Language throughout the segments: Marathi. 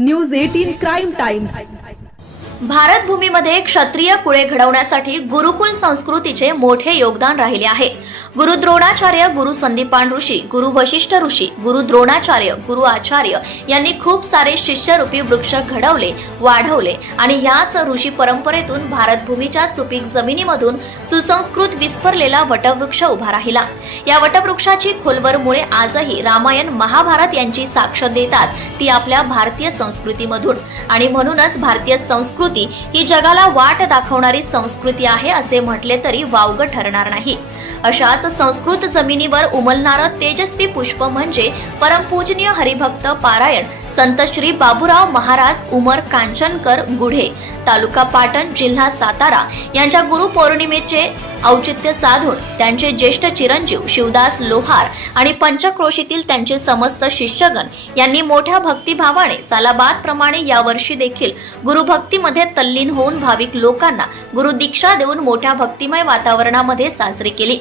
News 18 crime times. भारत भूमीमध्ये क्षत्रिय कुळे घडवण्यासाठी गुरुकुल संस्कृतीचे मोठे योगदान राहिले आहे। गुरु द्रोणाचार्य, गुरु संदीपान ऋषी, गुरु वशिष्ठ ऋषी, गुरु द्रोणाचार्य, गुरु आचार्य यांनी खूप सारे शिष्यरूपी वृक्ष घडवले, वाढवले आणि याच ऋषी परंपरेतून भारत भूमीच्या सुपीक जमिनीमधून सुसंस्कृत विस्फरलेला वटवृक्ष उभा राहिला। या वटवृक्षाची खोलवर मुळे आजही रामायण, महाभारत यांची साक्ष देतात, ती आपल्या भारतीय संस्कृतीमधून। आणि म्हणूनच भारतीय संस्कृती ही जगाला वाट दाखवणारी संस्कृती आहे असे म्हटले तरी वावग ठरणार नाही। अशाच संस्कृत जमिनीवर उमलणारं तेजस्वी पुष्प म्हणजे परमपूजनीय हरिभक्त पारायण संत श्री बाबूराव महाराज उमर कांचनकर गुढे, तालुका पाटण, जिल्हा सातारा यांच्या गुरुपौर्णिमेचे औचित्य साधून त्यांचे ज्येष्ठ चिरंजीव शिवदास लोहार आणि पंचक्रोशीतील त्यांचे समस्त शिष्यगण यांनी मोठ्या भक्तिभावाने सालाबाद प्रमाणे यावर्षी देखील गुरुभक्तीमध्ये तल्लीन होऊन भाविक लोकांना गुरु दीक्षा देऊन मोठ्या भक्तिमय वातावरणामध्ये साजरी केली।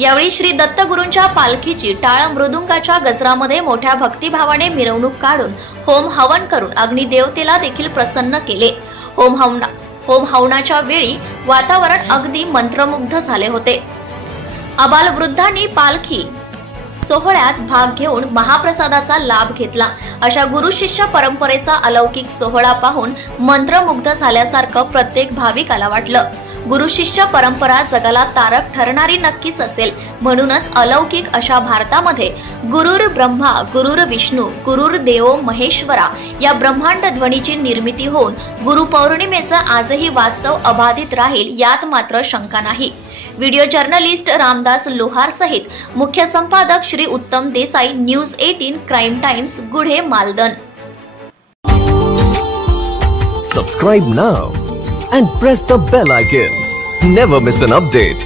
यावेळी श्री दत्तगुरूंच्या पालखीची टाळ मृदुंगाच्या गजरामध्ये मोठ्या भक्तिभावाने मिरवणूक काढून होम हवन करून अग्निदेवतेला देखील प्रसन्न केले। होम हवनाच्या वेळी वातावरण अगदी मंत्रमुग्ध झाले होते। आबाल वृद्धांनी पालखी सोहळ्यात भाग घेऊन महाप्रसादाचा लाभ घेतला। अशा गुरु शिष्य परंपरेचा अलौकिक सोहळा पाहून मंत्रमुग्ध झाल्यासारखं प्रत्येक भाविकाला वाटलं। गुरु शिष्य परंपरा जगाला तारक ठरणारी नक्कीच असेल। म्हणूनच अलौकिक अशा भारतामध्ये गुरुर ब्रह्मा, गुरुर विष्णू, गुरुर देवो महेश्वरा या ब्रह्मांड ध्वनीची निर्मिती होऊन गुरु पौर्णिमेचा आजही वास्तव अबाधित राहील यात मात्र शंका नाही। व्हिडिओ जर्नलिस्ट रामदास लोहार सहित मुख्य संपादक Shri Uttam Desai, news 18 crime times, Gudhe, Maldan. Subscribe now and press the bell icon. Never miss an update.